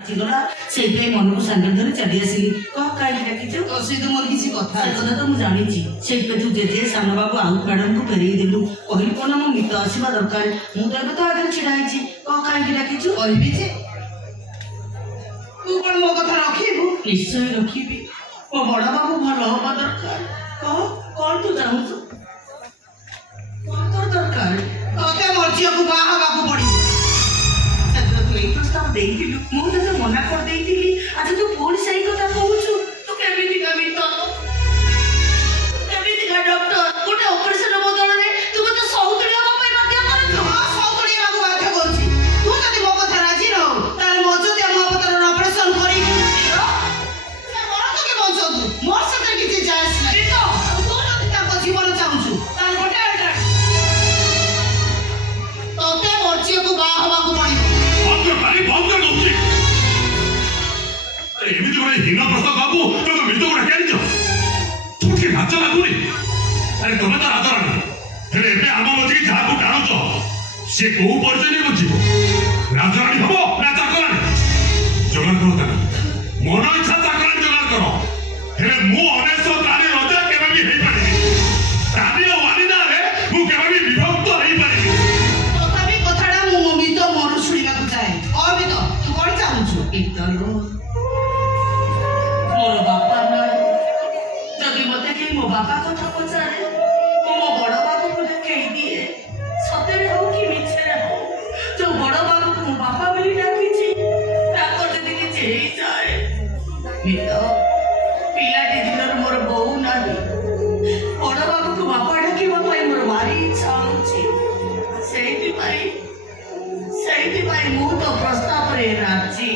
गला से मन को सांगे धरी चली आसिली कह कहीं डाकिଛୁ से तो मोर किसी कथा से तो मु जानी छी से तू जे साना बाबू आउ मैडम को फेरई देलु कहली कोन मो मित आसीबा दरकार मु तो एबे तो आगे छिड़ा छी कह कहीं डाकिछु कहबी जे तू कोन मो कथा रखिबू निश्चय रखिबी मो बड़ा बाबू भलो होबा दरकार कह कोन तू चाहू कोन तो दरकार ओते मर्जी को बाहा बाबू पड़ी प्रस्ताव देइथिलु मु तो मना कर देइथिली आज तू फोन सही कथा कहूछु तू केमिति कमी तो केमिति का डॉक्टर कोटे ऑपरेशन बदल रे तू तो सौतुलिया बापे बाध्य कर हां सौतुलिया बाबू बाध्य करछि तू जदी मो कथा राजी रहो तार मौजूद या महापतर ऑपरेशन करी से मोर तो के बंचो तू मोर से किछि जायस नहीं तो तू जदी ताको जीवन चाहूछु तार गोटे अल्टर तोते मर्जी को बा हवा को पड़ी भाई बहुत कर दोस्ती अरे एमिति कोई हिना प्रस्ताव बाबू तो मिल तो रखे नहीं तू के नाच लागुनी अरे तुम तो राजा रानी हेले एबे आम मजी जहा को टाणो तो से को परिचय नहीं बुझिबो राजा रानी हबो ना चाकरानी जोगार करो ता मन इच्छा चाकरानी जोगार करो हेले मु अनेसो तानी राजा केबे भी हेई पारिबी तानी वाली ना रे मु केबे भी विभक्त हेई पारिबी तथापि कथाडा मु मम्मी तो मोर सुनिबा को चाहे अबे तो तू कोन चाहू इतलो मोर बापा ना जदी मते के मो बापा कथा पचारे मो बड़ बाबू को कहि दिए सतेरे हो कि मिछरे हो जो बड़ बाबू को बापा बोली डाकी छी ताको जदी कि जेई जाए मितो पिलाटे दिनर मोर बहु नाही बड़ बाबू को बापा डाकी बापा मोर मारी इच्छा होची सेति भाई मु तो प्रस्ताव रे राजी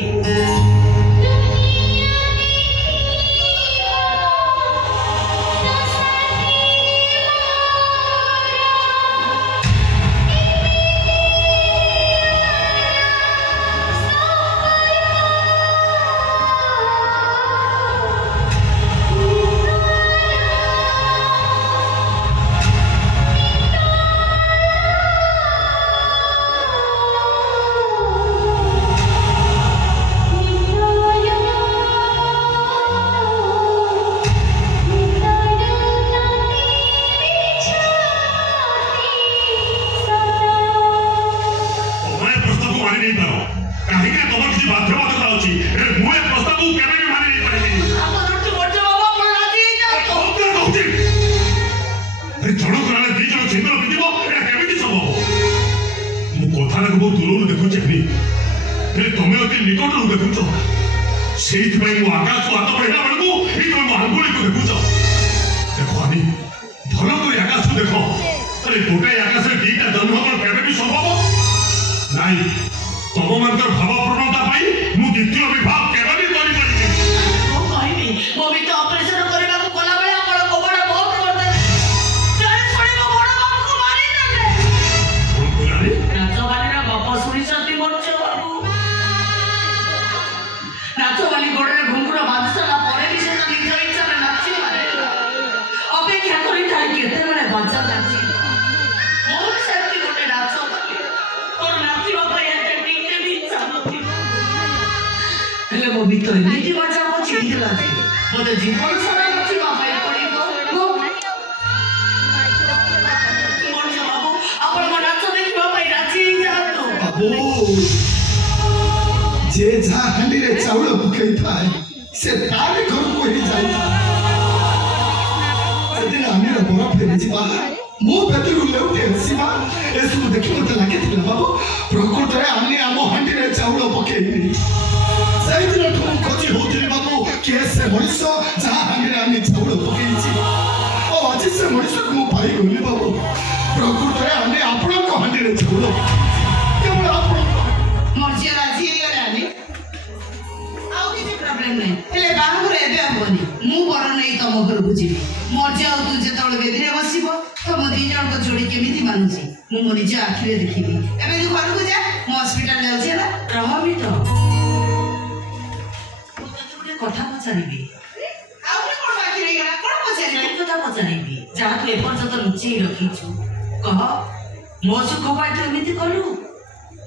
मो सुख पाई तो एमती कलु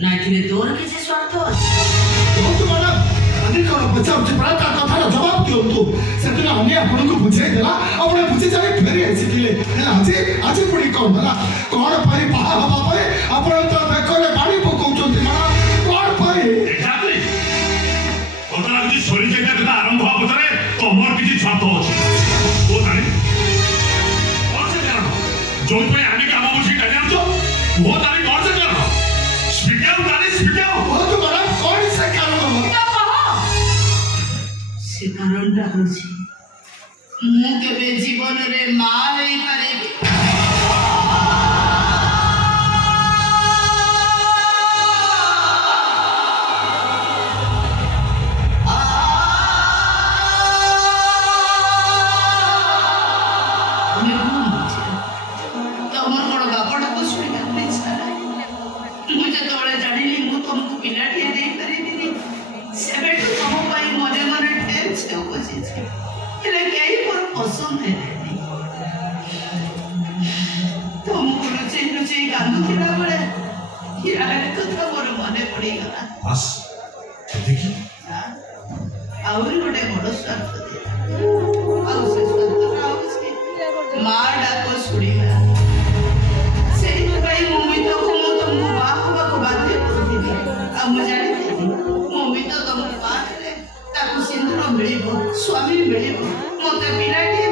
ना तोर किसी स्वार्थ ସେଦିନ ଆମେ ଆପଣଙ୍କୁ ବୁଝେଇ ଦେଲା ଆପଣ ବୁଝି ଯାଇ ଫେରି ଆସିଥିଲେ ଆଜି ପୁଣି କଣ ହେଲା କଣ ପାଇଁ ବାହା ହେବା ପରେ ଆପଣ ତ ବେକରେ ବାଡ଼ି ପକାଉଛନ୍ତି ମା କଣ ପାଇଁ ସରି ଯାଇଥିବା କଥା ଆରମ୍ଭ ହବା ପଛରେ ତମର କିଛି ସ୍ୱାର୍ଥ ଅଛି ଓ ତାହେଲେ କଣ ସେ କାରଣ ଯୋଉଥିପାଇଁ ଆମେ କାମ ବୁଝିକି ଟାଣି ଆଣୁଛ ଓ ତାହେଲେ କଣ ସେ କାରଣ ସ୍ପିକାଉ ତାହେଲେ ସ୍ପିକାଉ କଣ ସେ କାରଣ ସେ କାରଣଟା ହଉଛି ମୁଁ କେବେ ଜୀବନରେ ମା ହେଇପାରିବି ଆହୁରି ଗୋଟେ ବଡ଼ ସ୍ୱାର୍ଥ ଆଉ ସେ ସ୍ୱାର୍ଥଟା ହଉଛି ମା ଡାକ ଶୁଣିବା ସେଇଥିପାଇଁ ମୁଁ ତମକୁ ବାହା ହେବାକୁ ବାଧ୍ୟ କରୁଥିଲି ଆଉ ମୁଁ ଜାଣିଥିଲି ମୁଁ ତମକୁ ବାହା ହେଲେ ତାକୁ ସିନ୍ଦୁର ମିଳିବ ସ୍ୱାମୀ ମିଳିବ ମତେ ପିଲାଟିଏ